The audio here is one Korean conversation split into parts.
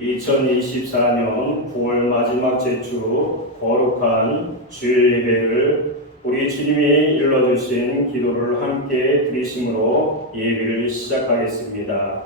2024년 9월 마지막 제주 거룩한 주일 예배를 우리 주님이 일러주신 기도를 함께 드리심으로 예배를 시작하겠습니다.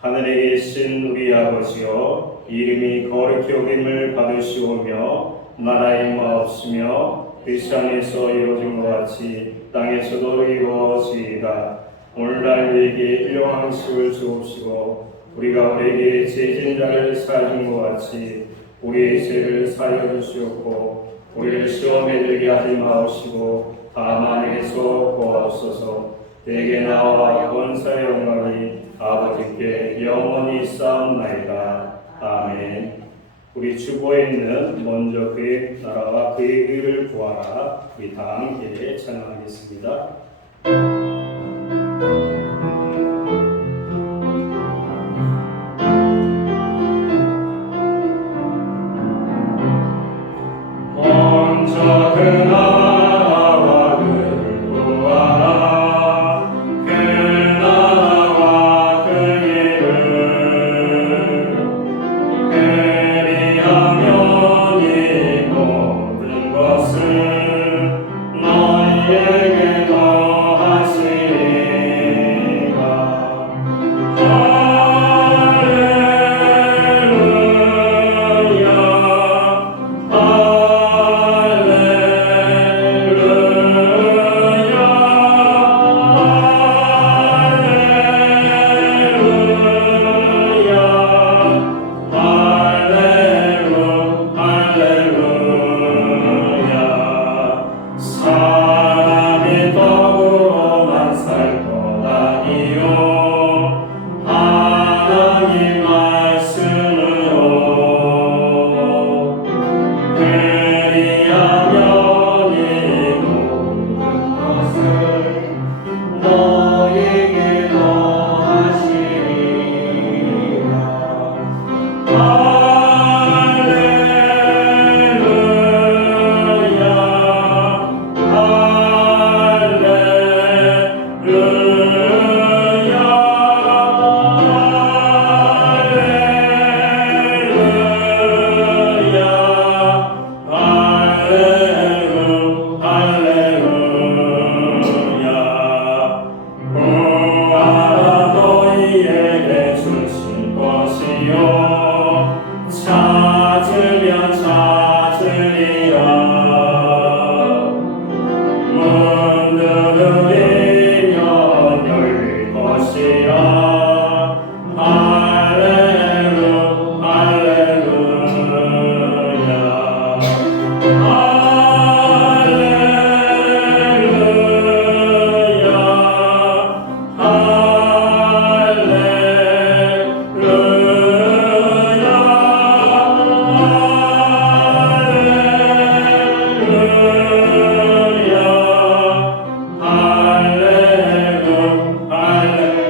하늘에 계신 우리 아버지여, 이름이 거룩히 여김을 받으시오며 나라의 마옵시며 그 땅에서 이루어진 것 같이 땅에서도 이루어지이다. 오늘날 우리에게 일용할 양식을 주옵시고 우리가 우리에게 죄진 자를 사하는 것 같이 우리의 죄를 사하여 주시옵고 우리를 시험에 들게 하지 마옵시고 다만 에게서 구하옵소서. 내게 나와 권사의 영광이 아버지께 영원히 쌓옵나이다. 아멘. 우리 주보에 있는 먼저 그의 나라와 그의 의를 구하라. 우리 다 함께 찬양하겠습니다. 먼저 그 나라와 그를 구하라. 그 나라와 그 일을 그리하면 이 모든 것을 너희에게 더하시리라. 사람이 떡으로만 살 것 아니요 하나님 말씀으로 그리하면 이 모든 것을 너에게 더하시리라. 찾으면 찾으리라. 문 두드리면 열릴 것이라.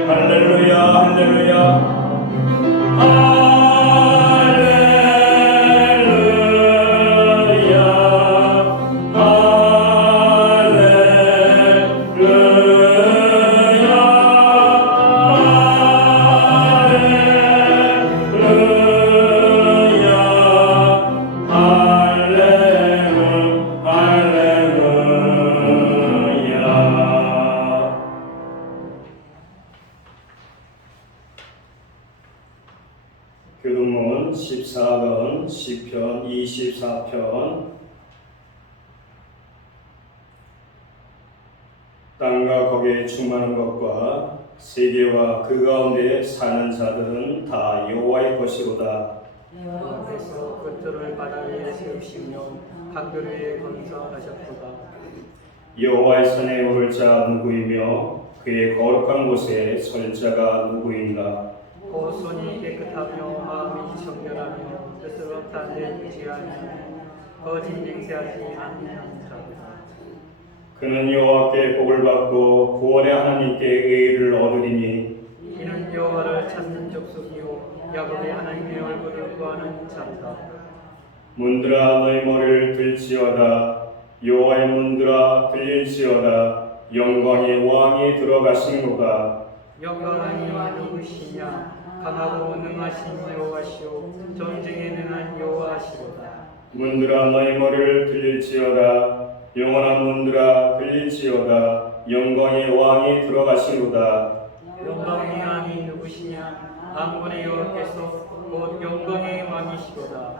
할렐루야 할렐루야 교동문 14번 시편 24편. 땅과 거기에 충만한 것과 세계와 그 가운데 사는 자들은 다 여호와의 것이로다. 여호와께서 그들을 바다 위에 세우시며 강들 위에 건설하셨도다. 여호와의 산에 오를 자 누구이며 그의 거룩한 곳에 설 자가 누구인가. 그 손이 깨끗하며 마음이 정결하며 뜻으로 단죄지 아니하며 거짓 맹세하지 아니하는 자다. 그는 여호와께 복을 받고 구원의 하나님께 의를 얻으리니 이는 여호와를 찾는 족속이요 야곱의 하나님의 얼굴을 구하는 자다. 문들아 너희 머리를 들지어다. 여호와의 문들아 들릴지어다. 영광의 왕이 들어가시는도다. 영광이 누구시냐? 강하고 능하신 여호와시오 전쟁에 능한 여호와시로다. 문들아 너희 머리를 들릴지어다. 영원한 문들아 들릴지어다. 영광의 왕이 들어가시로다. 영광의 왕이 누구시냐? 만군의 여호와께서 곧 영광의 왕이시로다.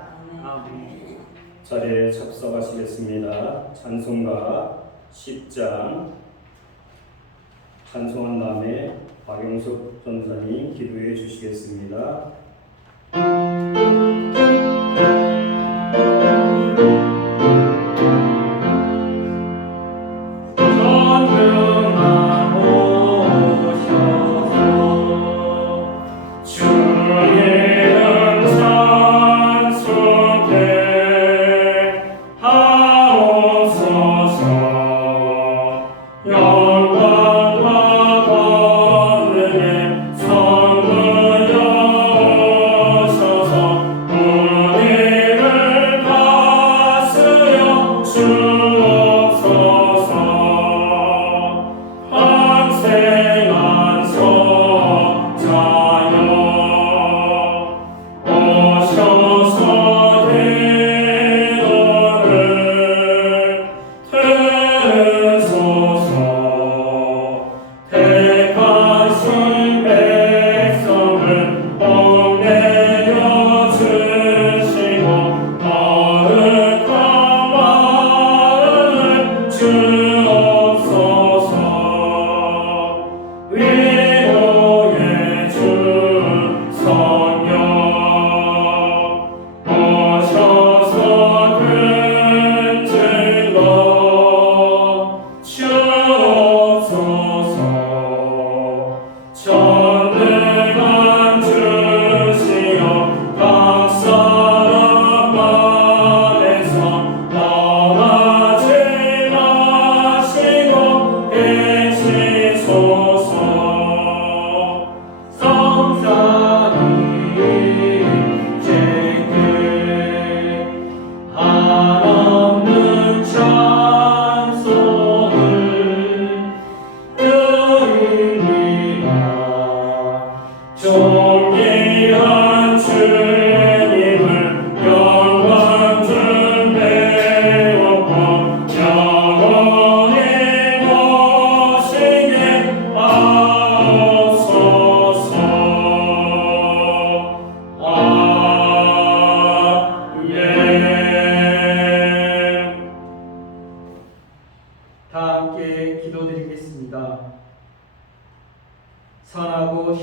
아멘. 자리에 잡석하시겠습니다. 찬송가 10장 찬송한 다음에 박영석 전사님 기도해 주시겠습니다. 다 함께 기도드리겠습니다. 선하고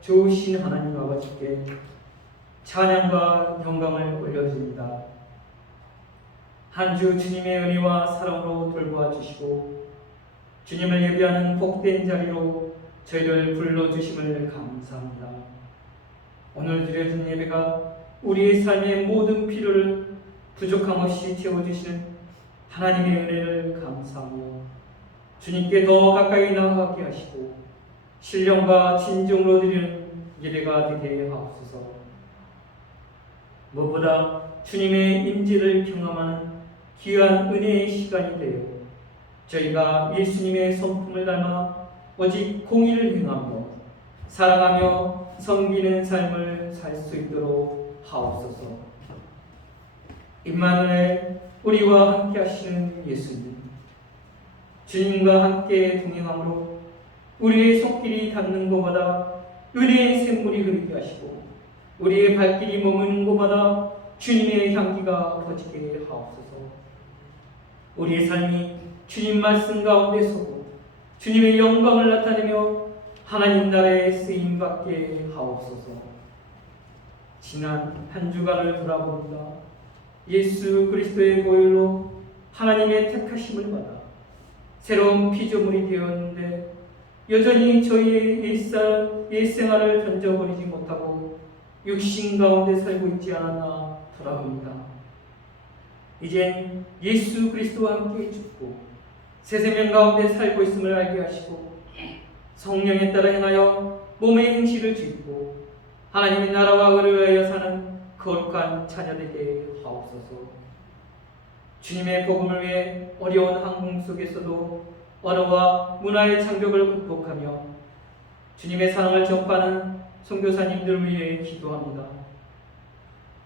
좋으신 하나님 아버지께 찬양과 영광을 올려드립니다. 한 주 주님의 은혜와 사랑으로 돌보아 주시고 주님을 예배하는 복된 자리로 저희를 불러주심을 감사합니다. 오늘 드려진 예배가 우리의 삶의 모든 필요를 부족함 없이 채워주시는 하나님의 은혜를 감사하며 주님께 더 가까이 나아가게 하시고 신령과 진정으로 드리는 예배가 되게 하옵소서. 무엇보다 주님의 임재를 경험하는 귀한 은혜의 시간이 되어 저희가 예수님의 성품을 닮아 오직 공의를 행하며 사랑하며 섬기는 삶을 살 수 있도록 하옵소서. 임마누엘 우리와 함께 하시는 예수님, 주님과 함께 동행함으로 우리의 손길이 닿는 곳마다 은혜의 샘물이 흐르게 하시고 우리의 발길이 머무는 곳마다 주님의 향기가 퍼지게 하옵소서. 우리의 삶이 주님 말씀 가운데 서고 주님의 영광을 나타내며 하나님 나라에 쓰임받게 하옵소서. 지난 한 주간을 돌아봅니다. 예수 그리스도의 보혈로 하나님의 택하심을 받아 새로운 피조물이 되었는데 여전히 저희의 옛생활을 던져버리지 못하고 육신 가운데 살고 있지 않았나 돌아봅니다. 이젠 예수 그리스도와 함께 죽고 새 생명 가운데 살고 있음을 알게 하시고 성령에 따라 행하여 몸의 행실을 짓고 하나님의 나라와 의를 위하여 사는 거룩한 자녀되게 하옵소서. 주님의 복음을 위해 어려운 환경 속에서도 언어와 문화의 장벽을 극복하며 주님의 사랑을 전파하는 선교사님들을 위해 기도합니다.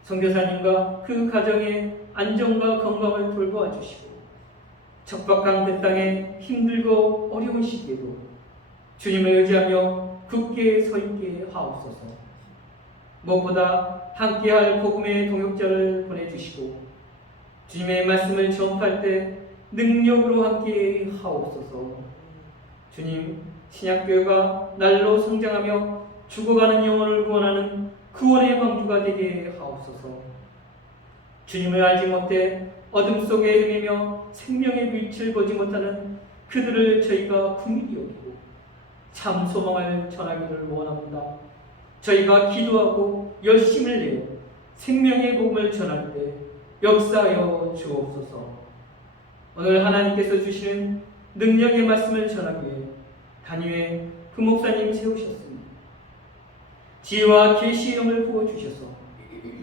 선교사님과 그 가정의 안정과 건강을 돌보아 주시고 척박한 그 땅에 힘들고 어려운 시기에도 주님을 의지하며 굳게 서 있게 하옵소서. 무엇보다 함께할 복음의 동역자를 보내주시고 주님의 말씀을 전파할 때 능력으로 함께 하옵소서. 주님, 신약교회가 날로 성장하며 죽어가는 영혼을 구원하는 구원의 방주가 되게 하옵소서. 주님을 알지 못해 어둠 속에 헤매며 생명의 빛을 보지 못하는 그들을 저희가 긍휼히 여기고 참 소망을 전하기를 원합니다. 저희가 기도하고 열심을 내어 생명의 복음을 전할 때 역사하여 주옵소서. 오늘 하나님께서 주시는 능력의 말씀을 전하기에 단위에 그 목사님 세우셨습니다. 지혜와 계시의 영을 부어주셔서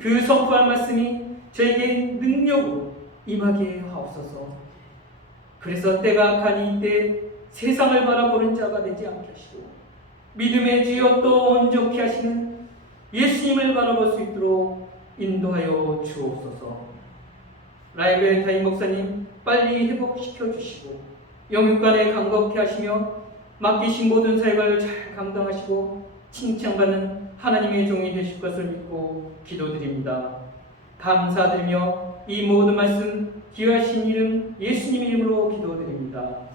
그 선포할 말씀이 저에게 능력으로 임하게 하옵소서. 그래서 때가 가니 이때 세상을 바라보는 자가 되지 않게 하시고 믿음의 주여 또 온전케 하시는 예수님을 바라볼 수 있도록 인도하여 주옵소서. 라이브의 타임 목사님 빨리 회복시켜 주시고 영육간에 강건케 하시며 맡기신 모든 사역을 잘 감당하시고 칭찬받는 하나님의 종이 되실 것을 믿고 기도드립니다. 감사드리며 이 모든 말씀 귀하신 이름 예수님 이름으로 기도드립니다.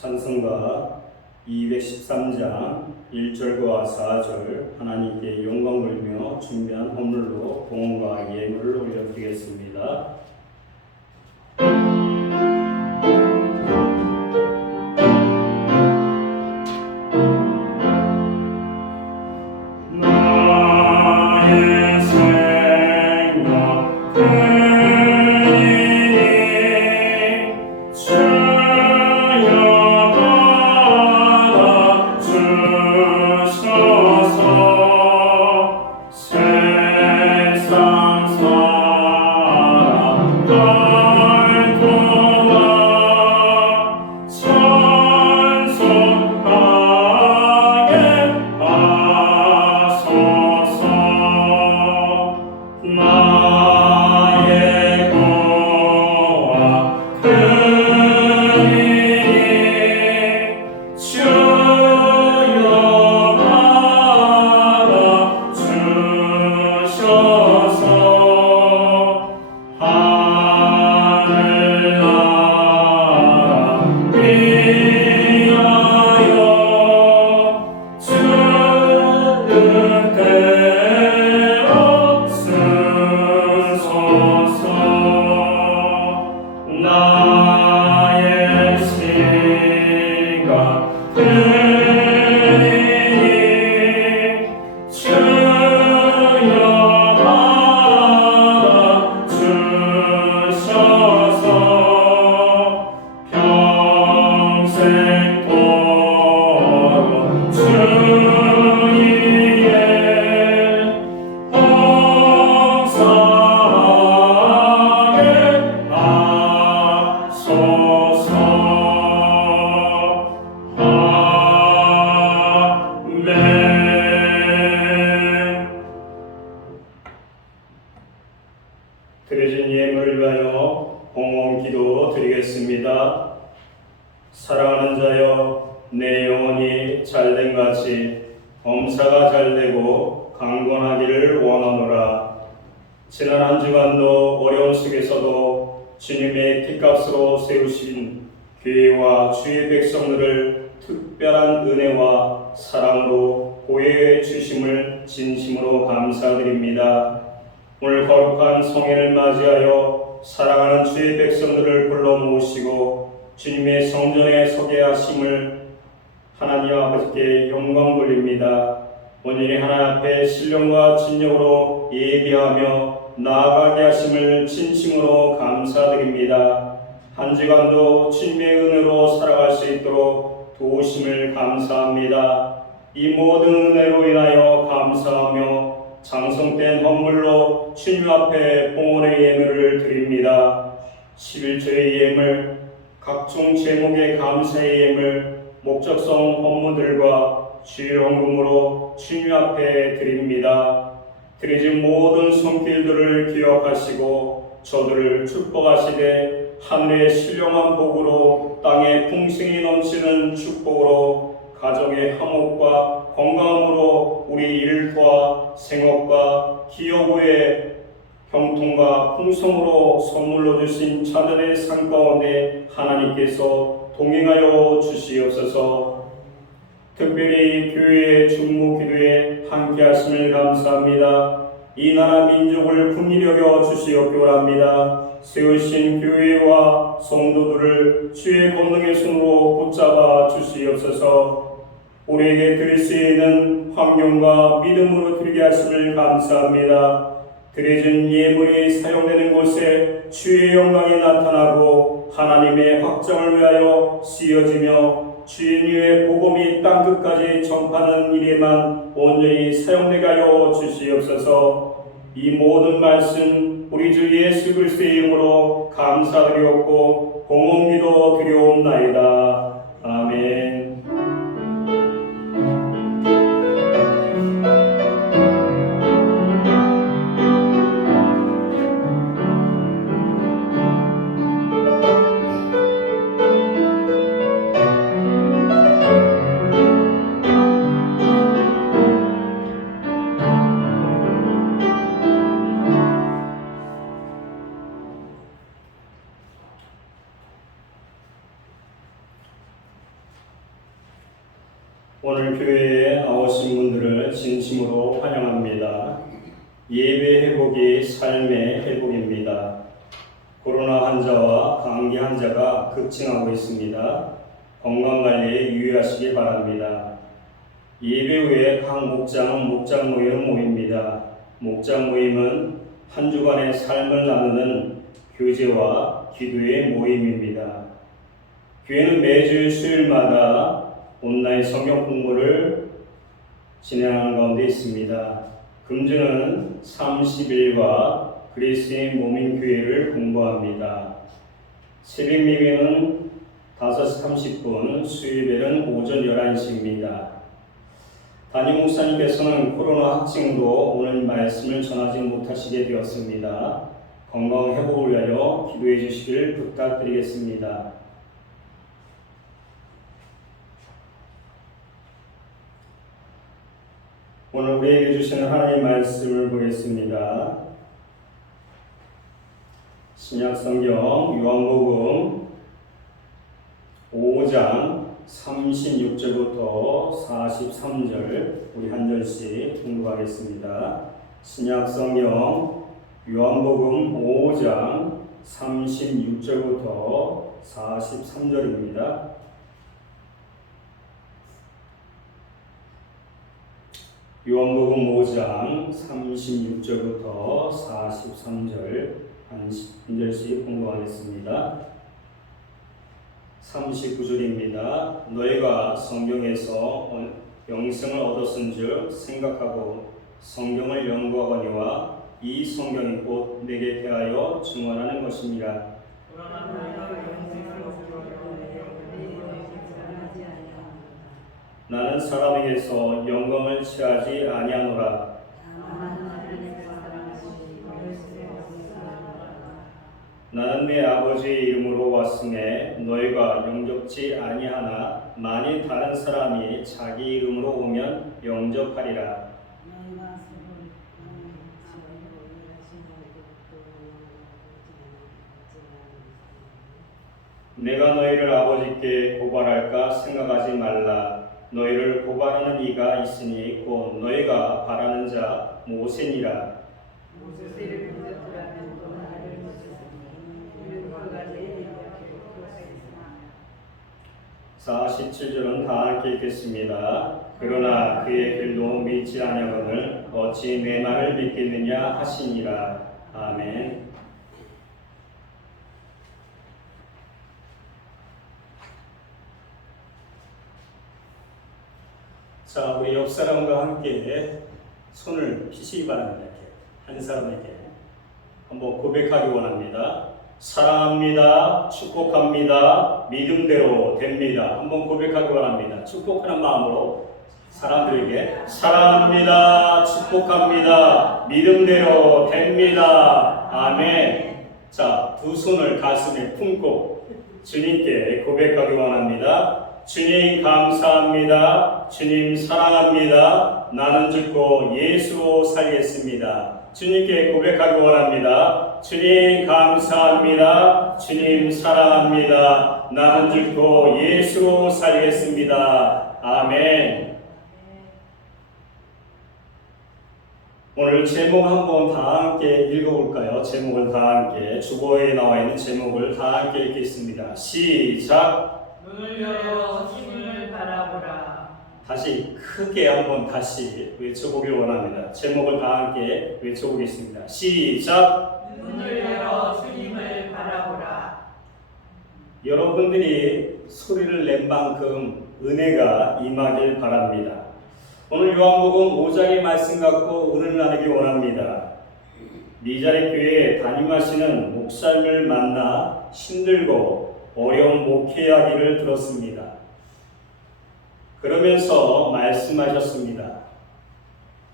찬송가 213장 1절과 4절 하나님께 영광 돌리며 준비한 헌물로 봉헌과 예물을 올려드리겠습니다. 드려진 예물을 위하여 봉헌 기도 드리겠습니다. 사랑하는 자여, 내 영혼이 잘된 같이 범사가 잘되고 강건하기를 원하노라. 지난 한 주간도 어려운 속에서도 주님의 피값으로 세우신 교회와 주의 백성들을 특별한 은혜와 사랑으로 보호해 주심을 진심으로 감사드립니다. 오늘 거룩한 성회를 맞이하여 사랑하는 주의 백성들을 불러 모으시고 주님의 성전에 서게 하심을 하나님 아버지께 영광 돌립니다. 온전히 하나님 앞에 신령과 진정으로 예비하며 나아가게 하심을 진심으로 감사드립니다. 한 주간도 주님의 은혜로 살아갈 수 있도록 도우심을 감사합니다. 이 모든 은혜로 인하여 감사하며 장성된 헌물로 주님 앞에 봉헌의 예물을 드립니다. 11조의 예물, 각종 제목의 감사의 예물, 목적성 헌물들과 주일헌금으로 주님 앞에 드립니다. 드리진 모든 손길들을 기억하시고 저들을 축복하시되 하늘의 신령한 복으로 땅에 풍성이 넘치는 축복으로 가정의 화목과 건강으로 우리 일터와 생업과 기업 후에 형통과 풍성으로 선물로 주신 자들의 삶 가운데 하나님께서 동행하여 주시옵소서. 특별히 교회의 중무 기도에 함께 하심을 감사합니다. 이 나라 민족을 긍휼히 여겨 주시옵기 원합니다. 세우신 교회와 성도들을 주의 권능의 손으로 붙잡아 주시옵소서. 우리에게 드릴 수 있는 환경과 믿음으로 드리게 하심을 감사합니다. 드려진 예물이 사용되는 곳에 주의 영광이 나타나고 하나님의 확정을 위하여 쓰여지며 주님의 복음이 땅끝까지 전파하는 일에만 온전히 사용되게 하여 주시옵소서. 이 모든 말씀 우리 주 예수 그리스도의 이름으로 감사드리옵고 공헌기도 드리옵나이다. 아멘. 오늘 교회에 나오신 분들을 진심으로 환영합니다. 예배 회복이 삶의 회복입니다. 코로나 환자와 감기 환자가 급증하고 있습니다. 건강관리에 유의하시기 바랍니다. 예배 후에 각 목장은 목장 모임을 모입니다. 목장 모임은 한 주간의 삶을 나누는 교제와 기도의 모임입니다. 교회는 매주 수요일마다 온라인 성경 공부를 진행하는 가운데 있습니다. 금주는 30일과 그리스도의 몸인 교회를 공부합니다. 새벽 예배는 5시 30분, 수요일에는 오전 11시입니다. 담임 목사님께서는 코로나 확진으로 오늘 말씀을 전하지 못하시게 되었습니다. 건강 회복을 위하여 기도해 주시길 부탁드리겠습니다. 오늘 우리에게 주시는 하나님의 말씀을 보겠습니다. 신약성경 요한복음 5장 36절부터 43절 우리 한 절씩 공부하겠습니다. 신약성경 요한복음 5장 36절부터 43절입니다. 요한복음 5장 36절부터 43절 한 절씩 공부하겠습니다. 39절입니다. 너희가 성경에서 영생을 얻었은 줄 생각하고 성경을 연구하거니와 이 성경이 곧 내게 대하여 증언하는 것입니다. 나는 사람에게서 영광을 취하지 아니하노라. 나는 내 아버지의 이름으로 왔음에 너희가 영접지 아니하나 만일 다른 사람이 자기 이름으로 오면 영접하리라. 내가 너희를 아버지께 고발할까 생각하지 말라. 너희를 고발하는 이가 있으니 곧 너희가 바라는 자 모세니라. 47절은 다 함께 읽겠습니다. 그러나 그의 길도 믿지 아니하거늘 어찌 내 말을 믿겠느냐 하시니라. 아멘. 자, 우리 옆 사람과 함께 손을 피시기 바랍니다. 이렇게 한 사람에게 한번 고백하기 원합니다. 사랑합니다. 축복합니다. 믿음대로 됩니다. 한번 고백하기 원합니다. 축복하는 마음으로 사람들에게 사랑합니다. 축복합니다. 믿음대로 됩니다. 아멘. 자, 두 손을 가슴에 품고 주님께 고백하기 원합니다. 주님 감사합니다. 주님 사랑합니다. 나는 죽고 예수로 살겠습니다. 주님께 고백하기 원합니다. 주님 감사합니다. 주님 사랑합니다. 나는 죽고 예수로 살겠습니다. 아멘. 오늘 제목 한번 다 함께 읽어볼까요? 제목을 다 함께 주보에 나와 있는 제목을 다 함께 읽겠습니다. 시작. 눈을 열어 주님을 바라보라. 다시 크게 한번 다시 외쳐보길 원합니다. 제목을 다 함께 외쳐보겠습니다. 시작. 눈을 열어 주님을 바라보라. 여러분들이 소리를 낸 만큼 은혜가 임하길 바랍니다. 오늘 요한복음 5장의 말씀 갖고 은혜를 나누기 원합니다. 미자리 교회에 담임하시는 목사님을 만나 힘들고 어려운 목회 이야기를 들었습니다. 그러면서 말씀하셨습니다.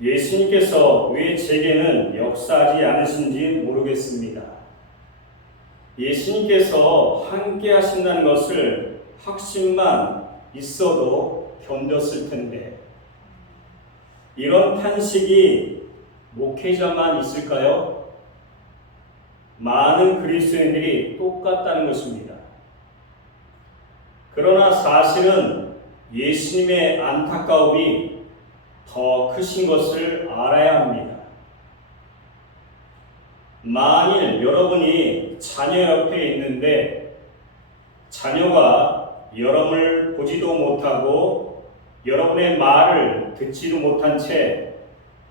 예수님께서 왜 제게는 역사하지 않으신지 모르겠습니다. 예수님께서 함께 하신다는 것을 확신만 있어도 견뎠을 텐데 이런 탄식이 목회자만 있을까요? 많은 그리스도인들이 똑같다는 것입니다. 그러나 사실은 예수님의 안타까움이 더 크신 것을 알아야 합니다. 만일 여러분이 자녀 옆에 있는데 자녀가 여러분을 보지도 못하고 여러분의 말을 듣지도 못한 채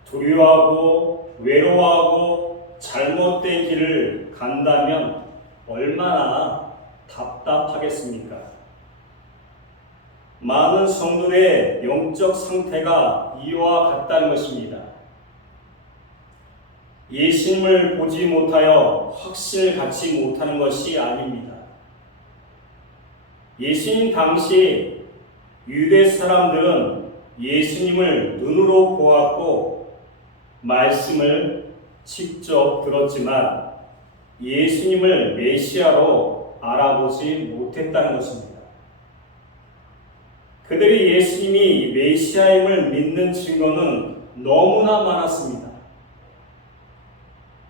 두려워하고 외로워하고 잘못된 길을 간다면 얼마나 답답하겠습니까? 많은 성도의 영적 상태가 이와 같다는 것입니다. 예수님을 보지 못하여 확신을 갖지 못하는 것이 아닙니다. 예수님 당시 유대 사람들은 예수님을 눈으로 보았고 말씀을 직접 들었지만 예수님을 메시아로 알아보지 못했다는 것입니다. 그들이 예수님이 메시아임을 믿는 증거는 너무나 많았습니다.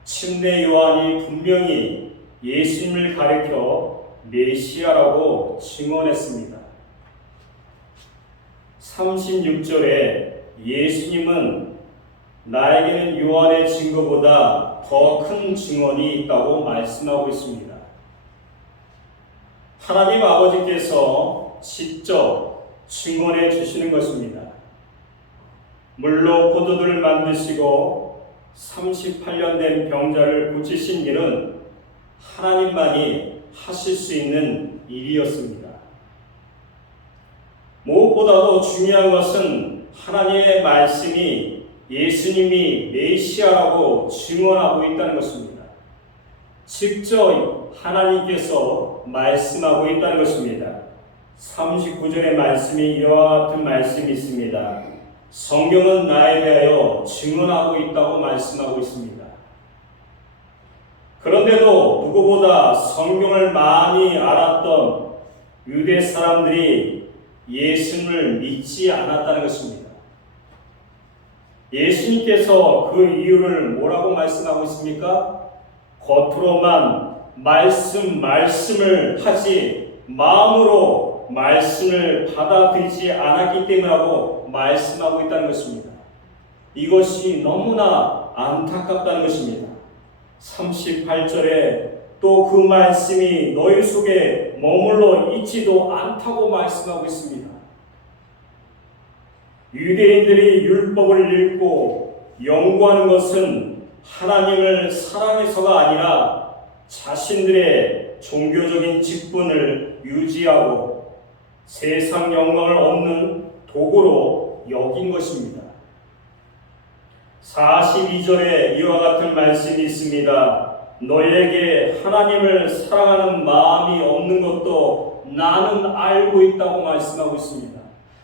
침례 요한이 분명히 예수님을 가리켜 메시아라고 증언했습니다. 36절에 예수님은 나에게는 요한의 증거보다 더 큰 증언이 있다고 말씀하고 있습니다. 하나님 아버지께서 직접 증언해 주시는 것입니다. 물로 포도주를 만드시고 38년 된 병자를 고치신 일은 하나님만이 하실 수 있는 일이었습니다. 무엇보다도 중요한 것은 하나님의 말씀이 예수님이 메시아라고 증언하고 있다는 것입니다. 직접 하나님께서 말씀하고 있다는 것입니다. 39절의 말씀이 이와 같은 말씀이 있습니다. 성경은 나에 대하여 증언하고 있다고 말씀하고 있습니다. 그런데도 누구보다 성경을 많이 알았던 유대 사람들이 예수님을 믿지 않았다는 것입니다. 예수님께서 그 이유를 뭐라고 말씀하고 있습니까? 겉으로만 말씀을 하지 마음으로 말씀을 받아들이지 않았기 때문이라고 말씀하고 있다는 것입니다. 이것이 너무나 안타깝다는 것입니다. 38절에 또 그 말씀이 너희 속에 머물러 있지도 않다고 말씀하고 있습니다. 유대인들이 율법을 읽고 연구하는 것은 하나님을 사랑해서가 아니라 자신들의 종교적인 직분을 유지하고 세상 영광을 얻는 도구로 여긴 것입니다. 42절에 이와 같은 말씀이 있습니다. 너희에게 하나님을 사랑하는 마음이 없는 것도 나는 알고 있다고 말씀하고 있습니다.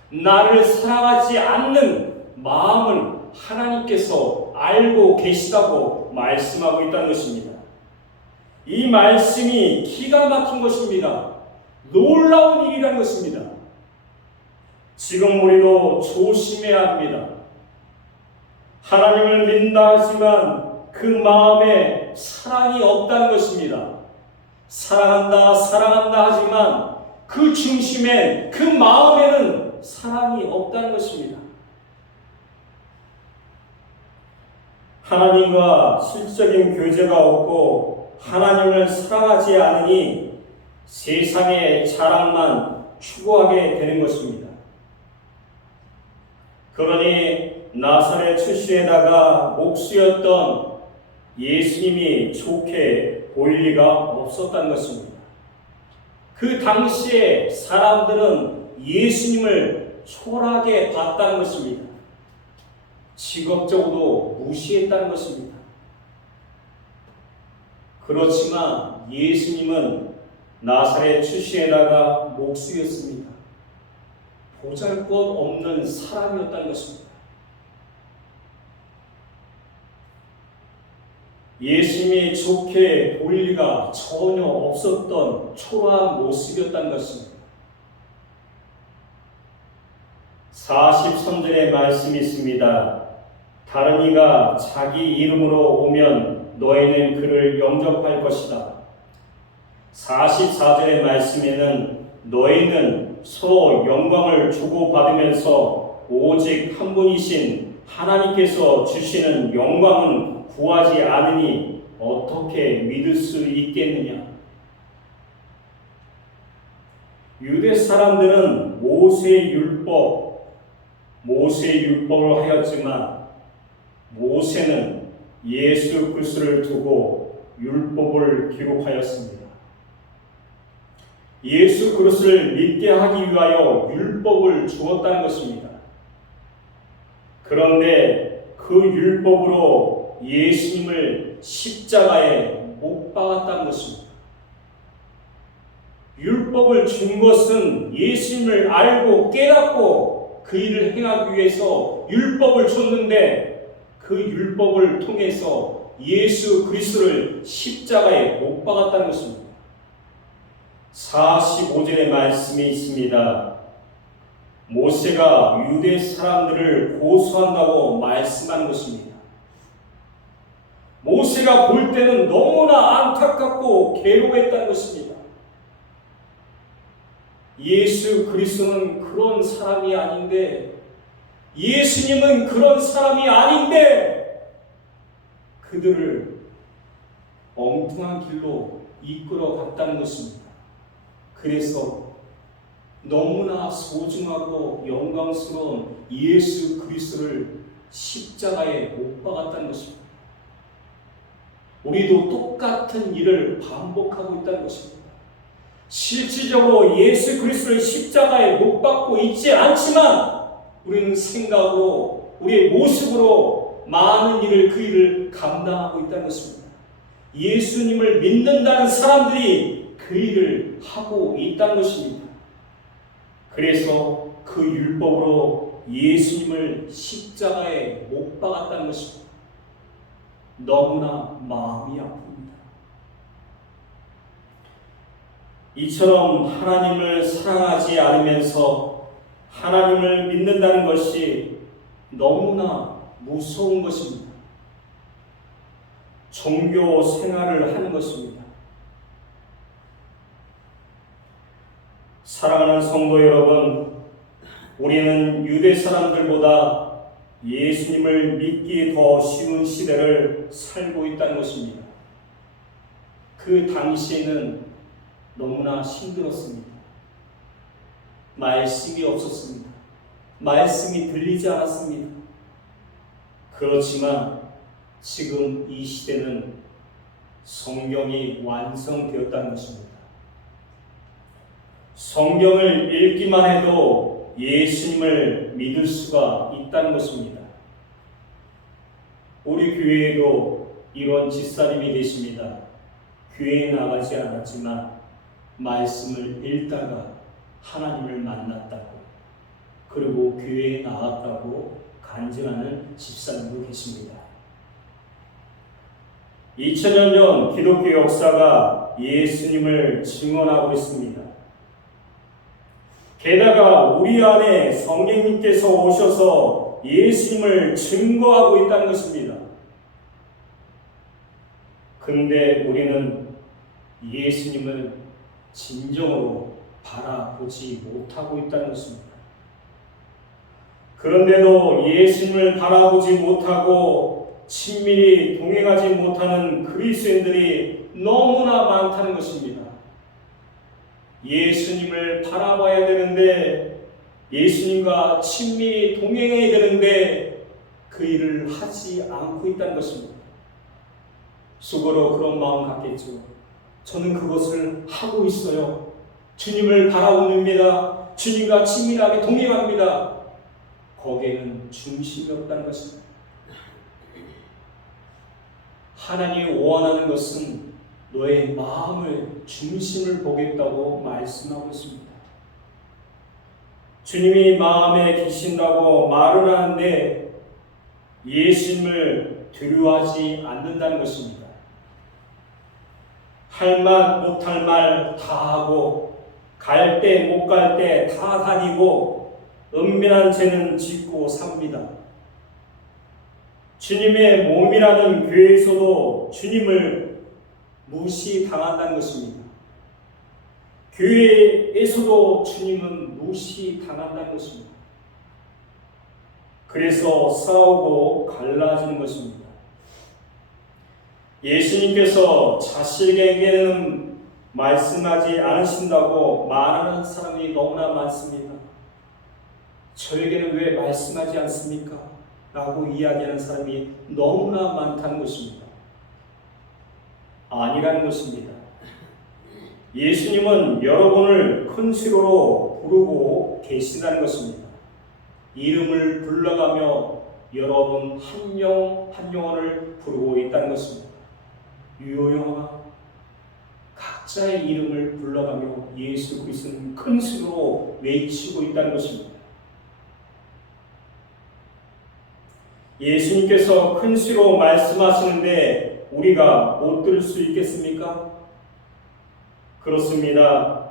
나를 사랑하지 않는 마음을 하나님께서 알고 계시다고 말씀하고 있다는 것입니다. 이 말씀이 기가 막힌 것입니다. 놀라운 일이라는 것입니다. 지금 우리도 조심해야 합니다. 하나님을 믿는다 하지만 그 마음에 사랑이 없다는 것입니다. 사랑한다 하지만 그 중심에, 그 마음에는 사랑이 없다는 것입니다. 하나님과 실적인 교제가 없고 하나님을 사랑하지 않으니 세상의 자랑만 추구하게 되는 것입니다. 그러니 나사렛 출신에다가 목수였던 예수님이 좋게 보일 리가 없었다는 것입니다. 그 당시에 사람들은 예수님을 초라하게 봤다는 것입니다. 직업적으로 무시했다는 것입니다. 그렇지만 예수님은 나사렛 출신에다가 목수였습니다. 보잘것없는 사람이었다는 것입니다. 예수님이 좋게 보일 리가 전혀 없었던 초라한 모습이었다는 것입니다. 43절에 말씀이 있습니다. 다른 이가 자기 이름으로 오면 너희는 그를 영접할 것이다. 44절의 말씀에는 너희는 서로 영광을 주고받으면서 오직 한 분이신 하나님께서 주시는 영광은 구하지 않으니 어떻게 믿을 수 있겠느냐. 유대 사람들은 모세의 율법을 하였지만 모세는 예수 그리스도를 두고 율법을 기록하였습니다. 예수 그리스도를 믿게 하기 위하여 율법을 주었다는 것입니다. 그런데 그 율법으로 예수님을 십자가에 못 박았다는 것입니다. 율법을 준 것은 예수님을 알고 깨닫고 그 일을 행하기 위해서 율법을 줬는데 그 율법을 통해서 예수 그리스도를 십자가에 못 박았다는 것입니다. 45절의 말씀이 있습니다. 모세가 유대 사람들을 고소한다고 말씀하는 것입니다. 모세가 볼 때는 너무나 안타깝고 괴로워했다는 것입니다. 예수 그리스도는 그런 사람이 아닌데, 예수님은 그런 사람이 아닌데 그들을 엉뚱한 길로 이끌어 갔다는 것입니다. 그래서 너무나 소중하고 영광스러운 예수 그리스도를 십자가에 못 박았다는 것입니다. 우리도 똑같은 일을 반복하고 있다는 것입니다. 실질적으로 예수 그리스도를 십자가에 못 박고 있지 않지만 우리는 생각으로, 우리의 모습으로 많은 일을, 그 일을 감당하고 있다는 것입니다. 예수님을 믿는다는 사람들이 그 일을 하고 있다는 것입니다. 그래서 그 율법으로 예수님을 십자가에 못 박았다는 것입니다. 너무나 마음이 아픕니다. 이처럼 하나님을 사랑하지 않으면서 하나님을 믿는다는 것이 너무나 무서운 것입니다. 종교 생활을 하는 것입니다. 사랑하는 성도 여러분, 우리는 유대 사람들보다 예수님을 믿기 더 쉬운 시대를 살고 있다는 것입니다. 그 당시에는 너무나 힘들었습니다. 말씀이 없었습니다. 말씀이 들리지 않았습니다. 그렇지만 지금 이 시대는 성경이 완성되었다는 것입니다. 성경을 읽기만 해도 예수님을 믿을 수가 있다는 것입니다. 우리 교회에도 이런 집사님이 계십니다. 교회에 나가지 않았지만 말씀을 읽다가 하나님을 만났다고, 그리고 교회에 나왔다고 간증하는 집사님도 계십니다. 2000년 전 기독교 역사가 예수님을 증언하고 있습니다. 게다가 우리 안에 성령님께서 오셔서 예수님을 증거하고 있다는 것입니다. 근데 우리는 예수님을 진정으로 바라보지 못하고 있다는 것입니다. 그런데도 예수님을 바라보지 못하고 친밀히 동행하지 못하는 그리스도인들이 너무나 많다는 것입니다. 예수님을 바라봐야 되는데, 예수님과 친밀히 동행해야 되는데 그 일을 하지 않고 있다는 것입니다. 속으로 그런 마음 갖겠죠. 저는 그것을 하고 있어요. 주님을 바라봅니다. 주님과 친밀하게 동행합니다. 거기에는 중심이 없다는 것입니다. 하나님이 원하는 것은 너의 마음을, 중심을 보겠다고 말씀하고 있습니다. 주님이 마음에 계신다고 말을 하는데 예수님을 두려워하지 않는다는 것입니다. 할 말 못할 말 다 하고, 갈 때 못 갈 때 다 다니고, 은밀한 죄는 짓고 삽니다. 주님의 몸이라는 교회에서도 주님을 무시당한다는 것입니다. 교회에서도 주님은 무시당한다는 것입니다. 그래서 싸우고 갈라지는 것입니다. 예수님께서 자신에게는 말씀하지 않으신다고 말하는 사람이 너무나 많습니다. 저에게는 왜 말씀하지 않습니까? 라고 이야기하는 사람이 너무나 많다는 것입니다. 아니라는 것입니다. 예수님은 여러분을 큰 수로로 부르고 계시다는 것입니다. 이름을 불러가며 여러분 한 영 한 영혼을 부르고 있다는 것입니다. 유효영아, 각자의 이름을 불러가며 예수 그리스도는 큰 수로 외치고 있다는 것입니다. 예수님께서 큰 수로 말씀하시는데 우리가 못 들을 수 있겠습니까? 그렇습니다.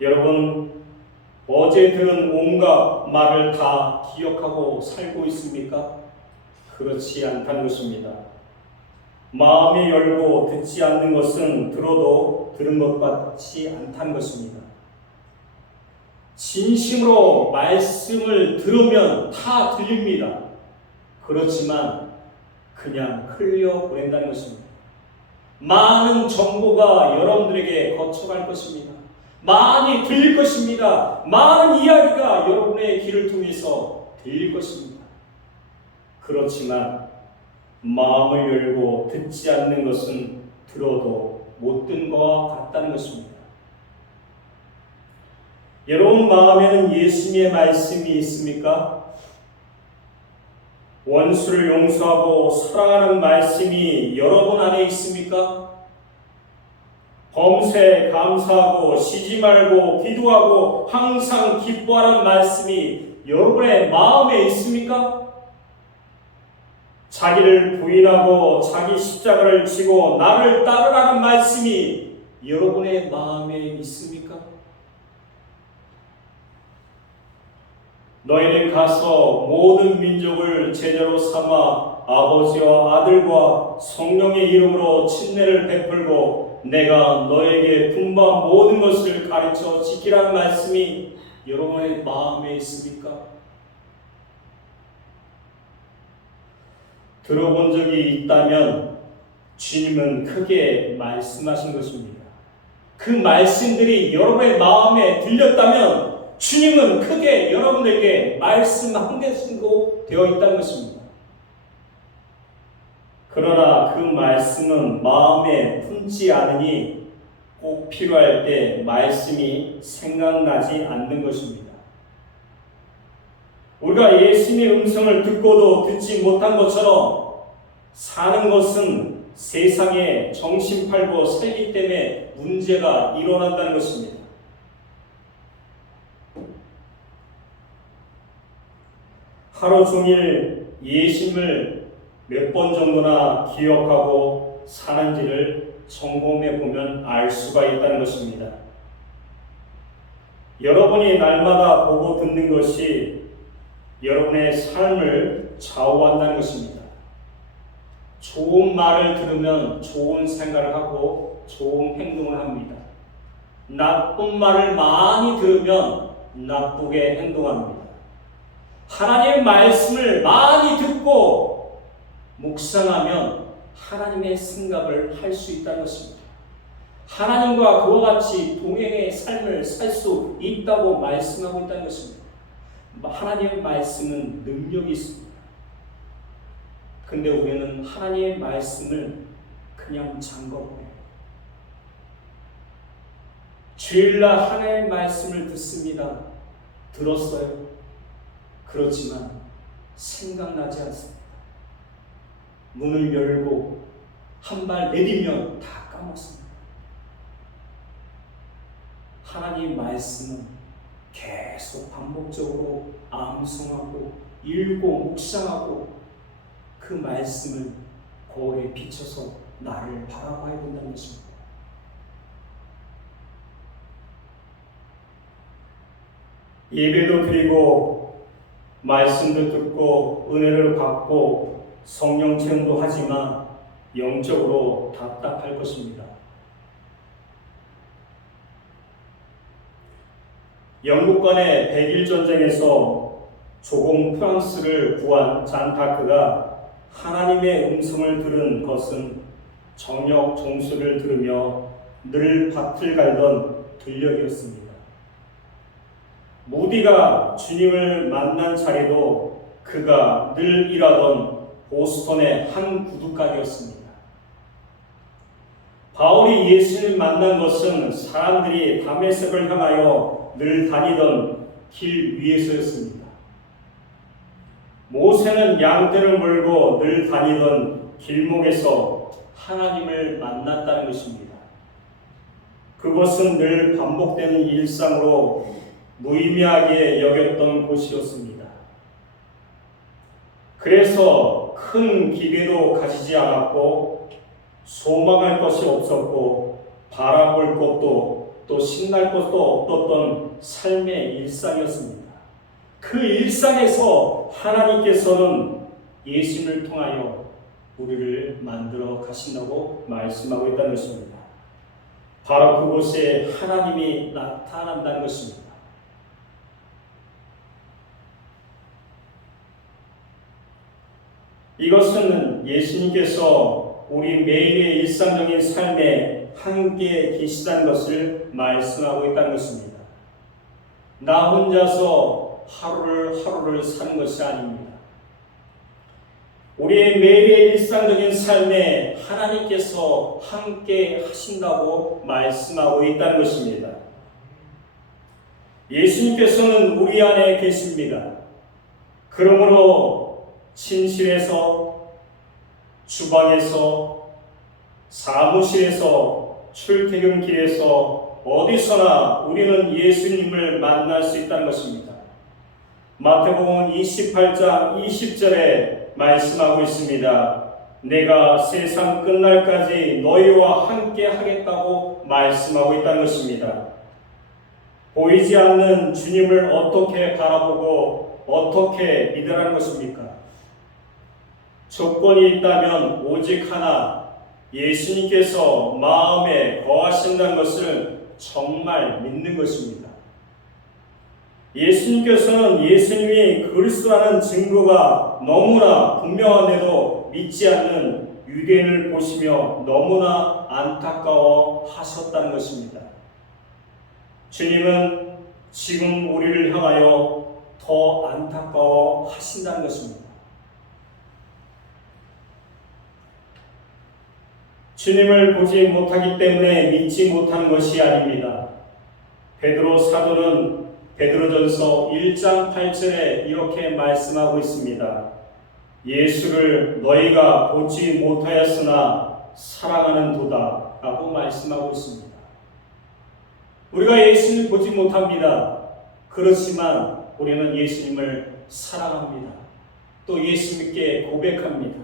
여러분, 어제 들은 온갖 말을 다 기억하고 살고 있습니까? 그렇지 않다는 것입니다. 마음이 열고 듣지 않는 것은 들어도 들은 것 같지 않다는 것입니다. 진심으로 말씀을 들으면 다 들립니다. 그렇지만 그냥 흘려보낸다는 것입니다. 많은 정보가 여러분들에게 거쳐갈 것입니다. 많이 들릴 것입니다. 많은 이야기가 여러분의 귀를 통해서 들릴 것입니다. 그렇지만 마음을 열고 듣지 않는 것은 들어도 못 듣는 것과 같다는 것입니다. 여러분 마음에는 예수님의 말씀이 있습니까? 원수를 용서하고 사랑하는 말씀이 여러분 안에 있습니까? 범사에 감사하고 쉬지 말고 기도하고 항상 기뻐하라는 말씀이 여러분의 마음에 있습니까? 자기를 부인하고 자기 십자가를 지고 나를 따르라는 말씀이 여러분의 마음에 있습니까? 너희는 가서 모든 민족을 제자로 삼아 아버지와 아들과 성령의 이름으로 침례를 베풀고 내가 너에게 분부한 모든 것을 가르쳐 지키라는 말씀이 여러분의 마음에 있습니까? 들어본 적이 있다면 주님은 크게 말씀하신 것입니다. 그 말씀들이 여러분의 마음에 들렸다면 주님은 크게 여러분들께 말씀한 것으로 되어 있다는 것입니다. 그러나 그 말씀은 마음에 품지 않으니 꼭 필요할 때 말씀이 생각나지 않는 것입니다. 우리가 예수님의 음성을 듣고도 듣지 못한 것처럼 사는 것은 세상에 정신 팔고 살기 때문에 문제가 일어난다는 것입니다. 하루 종일 예수님을 몇 번 정도나 기억하고 사는지를 점검해 보면 알 수가 있다는 것입니다. 여러분이 날마다 보고 듣는 것이 여러분의 삶을 좌우한다는 것입니다. 좋은 말을 들으면 좋은 생각을 하고 좋은 행동을 합니다. 나쁜 말을 많이 들으면 나쁘게 행동합니다. 하나님의 말씀을 많이 듣고 묵상하면 하나님의 생각을 할 수 있다는 것입니다. 하나님과 그와 같이 동행의 삶을 살 수 있다고 말씀하고 있다는 것입니다. 하나님의 말씀은 능력이 있습니다. 근데 우리는 하나님의 말씀을 그냥 잠궈버려요. 주일날 하나님의 말씀을 듣습니다. 들었어요. 그렇지만 생각나지 않습니다. 문을 열고 한 발 내디면 다 까먹습니다. 하나님의 말씀은 계속 반복적으로 암송하고 읽고 묵상하고 그 말씀을 거울에 비춰서 나를 바라봐야 된다는 것입니다. 예배도 드리고 말씀도 듣고 은혜를 받고 성령 체험도 하지만 영적으로 답답할 것입니다. 영국 간의 백일 전쟁에서 조공 프랑스를 구한 잔다크가 하나님의 음성을 들은 것은 저녁 종소리를 들으며 늘 밭을 갈던 들녘이었습니다. 모디가 주님을 만난 자리도 그가 늘 일하던 보스턴의 한 구두가게였습니다. 바울이 예수님을 만난 것은 사람들이 다메섹을 향하여 늘 다니던 길 위에서였습니다. 모세는 양떼를 몰고 늘 다니던 길목에서 하나님을 만났다는 것입니다. 그것은 늘 반복되는 일상으로 무의미하게 여겼던 곳이었습니다. 그래서 큰 기대도 가지지 않았고 소망할 것이 없었고 바라볼 것도 또 신날 것도 없었던 삶의 일상이었습니다. 그 일상에서 하나님께서는 예수님을 통하여 우리를 만들어 가신다고 말씀하고 있다는 것입니다. 바로 그곳에 하나님이 나타난다는 것입니다. 이것은 예수님께서 우리 매일의 일상적인 삶에 함께 계시다는 것을 말씀하고 있다는 것입니다. 나 혼자서 하루를 사는 것이 아닙니다. 우리의 매일의 일상적인 삶에 하나님께서 함께 하신다고 말씀하고 있다는 것입니다. 예수님께서는 우리 안에 계십니다. 그러므로 침실에서, 주방에서, 사무실에서, 출퇴근길에서 어디서나 우리는 예수님을 만날 수 있다는 것입니다. 마태복음 28장 20절에 말씀하고 있습니다. 내가 세상 끝날까지 너희와 함께 하겠다고 말씀하고 있다는 것입니다. 보이지 않는 주님을 어떻게 바라보고 어떻게 믿으라는 것입니까? 조건이 있다면 오직 하나, 예수님께서 마음에 거하신다는 것을 정말 믿는 것입니다. 예수님께서는 예수님이 그리스도라는 증거가 너무나 분명한데도 믿지 않는 유대인을 보시며 너무나 안타까워 하셨다는 것입니다. 주님은 지금 우리를 향하여 더 안타까워 하신다는 것입니다. 주님을 보지 못하기 때문에 믿지 못하는 것이 아닙니다. 베드로 사도는 베드로전서 1장 8절에 이렇게 말씀하고 있습니다. 예수를 너희가 보지 못하였으나 사랑하는 도다 라고 말씀하고 있습니다. 우리가 예수님을 보지 못합니다. 그렇지만 우리는 예수님을 사랑합니다. 또 예수님께 고백합니다.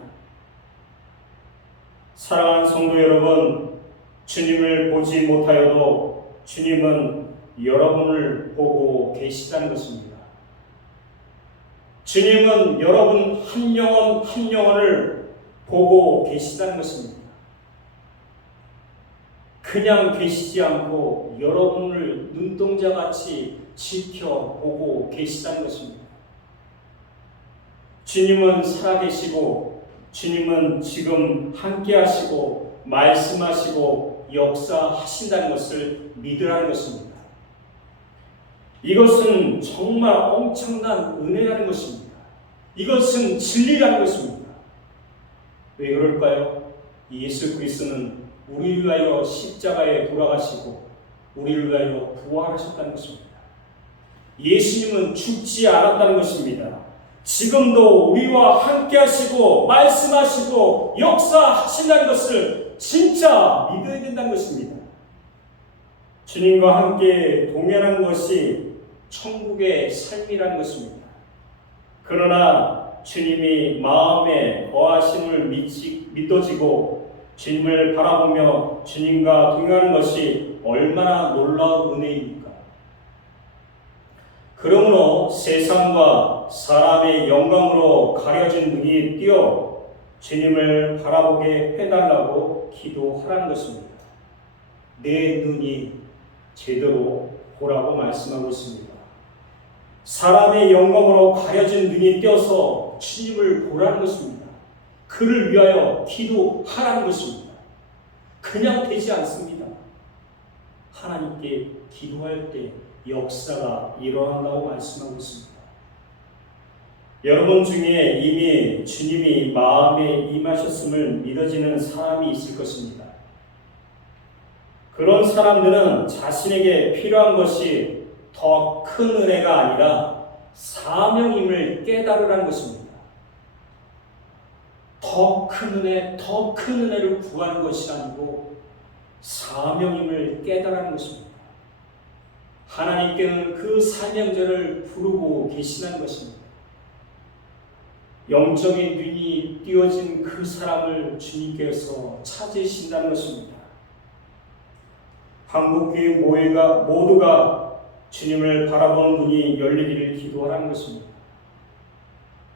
사랑하는 성도 여러분, 주님을 보지 못하여도 주님은 여러분을 보고 계시다는 것입니다. 주님은 여러분 한 영혼 한 영혼을 보고 계시다는 것입니다. 그냥 계시지 않고 여러분을 눈동자같이 지켜보고 계시다는 것입니다. 주님은 살아계시고 주님은 지금 함께 하시고 말씀하시고 역사하신다는 것을 믿으라는 것입니다. 이것은 정말 엄청난 은혜라는 것입니다. 이것은 진리라는 것입니다. 왜 그럴까요? 예수 그리스도는 우리를 위하여 십자가에 돌아가시고 우리를 위하여 부활하셨다는 것입니다. 예수님은 죽지 않았다는 것입니다. 지금도 우리와 함께 하시고 말씀하시고 역사하신다는 것을 진짜 믿어야 된다는 것입니다. 주님과 함께 동행하는 것이 천국의 삶이라는 것입니다. 그러나 주님이 마음에 거하심을 믿어지고 주님을 바라보며 주님과 동행하는 것이 얼마나 놀라운 은혜입니까? 그러므로 세상과 사람의 영광으로 가려진 눈이 띄어 주님을 바라보게 해달라고 기도하라는 것입니다. 내 눈이 제대로 보라고 말씀하고 있습니다. 사람의 영광으로 가려진 눈이 띄어서 주님을 보라는 것입니다. 그를 위하여 기도하라는 것입니다. 그냥 되지 않습니다. 하나님께 기도할 때 역사가 일어난다고 말씀하고 있습니다. 여러분 중에 이미 주님이 마음에 임하셨음을 믿어지는 사람이 있을 것입니다. 그런 사람들은 자신에게 필요한 것이 더 큰 은혜가 아니라 사명임을 깨달으라는 것입니다. 더 큰 은혜, 더 큰 은혜를 구하는 것이 아니고 사명임을 깨달으라는 것입니다. 하나님께는 그 사명자를 부르고 계시다는 것입니다. 영적인 눈이 띄어진 그 사람을 주님께서 찾으신다는 것입니다. 한국교회 모두가 주님을 바라보는 눈이 열리기를 기도하라는 것입니다.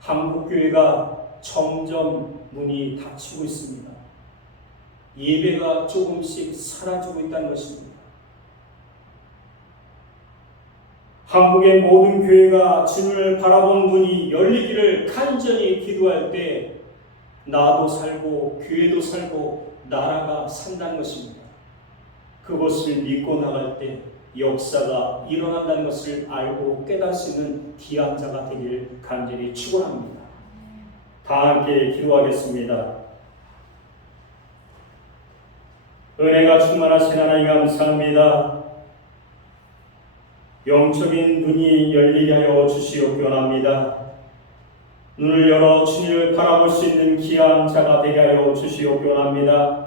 한국교회가 점점 문이 닫히고 있습니다. 예배가 조금씩 사라지고 있다는 것입니다. 한국의 모든 교회가 주님을 바라보는 눈이 열리기를 간절히 기도할 때 나도 살고 교회도 살고 나라가 산다는 것입니다. 그것을 믿고 나갈 때 역사가 일어난다는 것을 알고 깨달을 수 있는 귀한 자가 되기를 간절히 축원합니다. 다 함께 기도하겠습니다. 은혜가 충만하신 하나님 감사합니다. 영적인 눈이 열리게 하여 주시옵기 원합니다. 눈을 열어 주님을 바라볼 수 있는 귀한 자가 되게 하여 주시옵기 원합니다.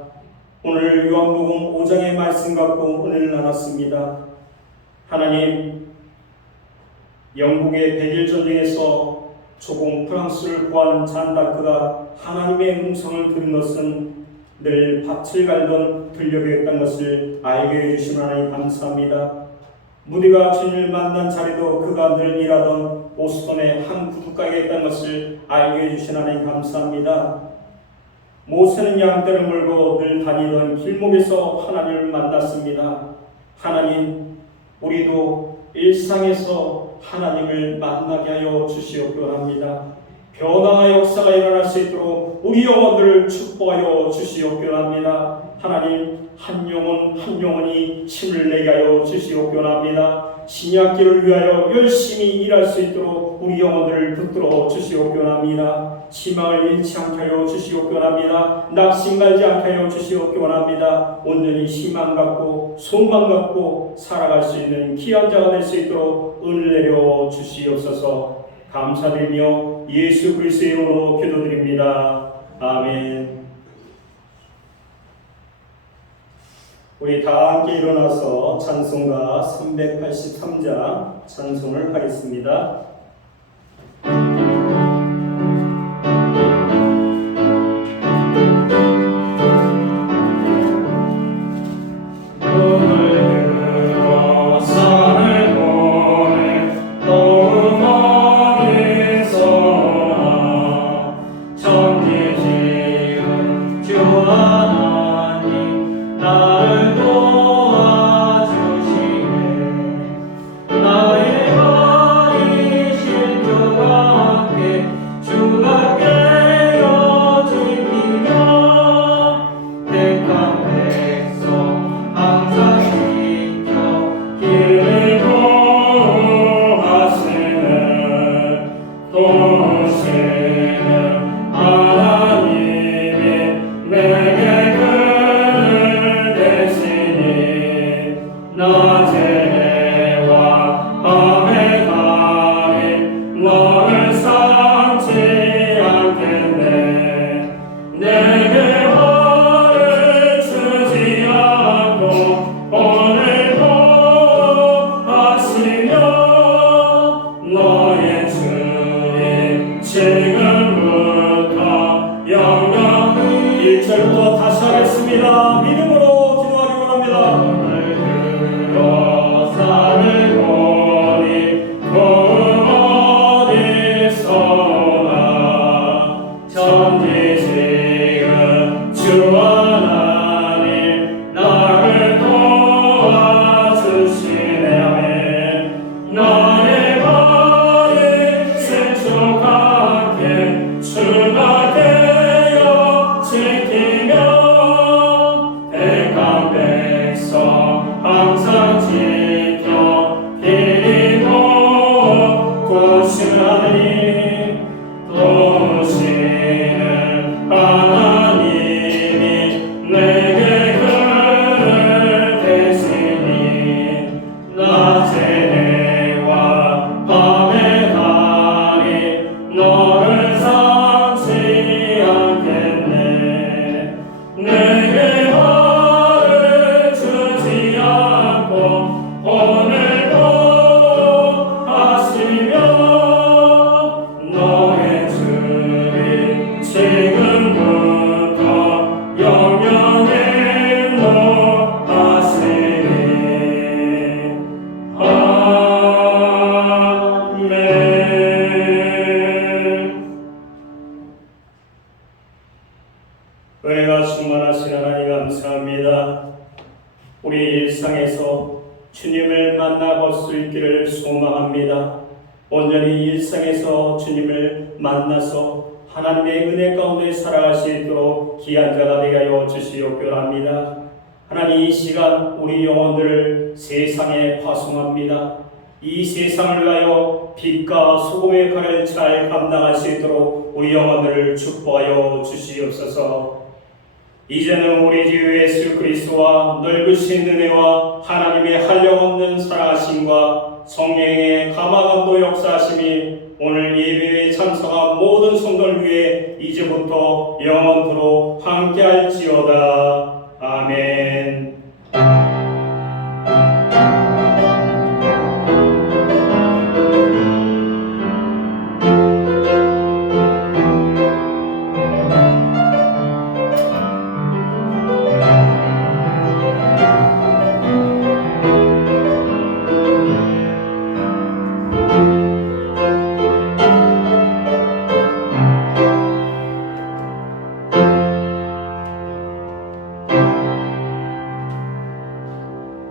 오늘 요한복음 5장의 말씀 갖고 은혜를 나눴습니다. 하나님, 영국의 백일 전쟁에서 조공 프랑스를 구한 잔다크가 하나님의 음성을 들은 것은 늘 밭을 갈던 들녘이었던 것을 알게 해주신 하나님 감사합니다. 무디가 주님을 만난 자리도 그가 늘 일하던 보스턴의 한 구두가게에 있다는 것을 알게 해주신 하나님 감사합니다. 모세는 양떼를 몰고 늘 다니던 길목에서 하나님을 만났습니다. 하나님, 우리도 일상에서 하나님을 만나게 하여 주시옵기 원합니다. 변화의 역사가 일어날 수 있도록 우리 영혼들을 축복하여 주시옵기원합니다. 하나님, 한 영혼 한 영혼이 힘을 내게 하여 주시옵기원합니다. 신약기를 위하여 열심히 일할 수 있도록 우리 영혼들을 붙들어 주시옵기원합니다. 희망을 잃지 않게 하여 주시옵기원합니다. 낙심하지 않게 하여 주시옵기원합니다. 온전히 희망 갖고 소망 갖고 살아갈 수 있는 귀한 자가 될 수 있도록 은을 내려 주시옵소서. 감사드리며 예수 그리스도의 이름으로 기도드립니다. 아멘. 우리 다 함께 일어나서 찬송가 383장 찬송을 하겠습니다. 은혜가 충만하신 하나님 감사합니다. 우리 일상에서 주님을 만나볼 수 있기를 소망합니다. 온전히 일상에서 주님을 만나서 하나님의 은혜 가운데 살아갈 수 있도록 귀한 자가 되게 하여 주시옵기원합니다. 하나님, 이 시간 우리 영혼들을 세상에 파송합니다. 이 세상을 위하여 빛과 소금의 칼을 잘 감당할 수 있도록 우리 영혼들을 축복하여 주시옵소서. 이제는 우리 주 예수 그리스도와 넓으신 은혜와 하나님의 한량없는 사랑하심과 성령의 감화감도 역사하심이 오늘 예배에 참석한 모든 성도를 위해 이제부터 영원토록 함께할지어다. 아멘.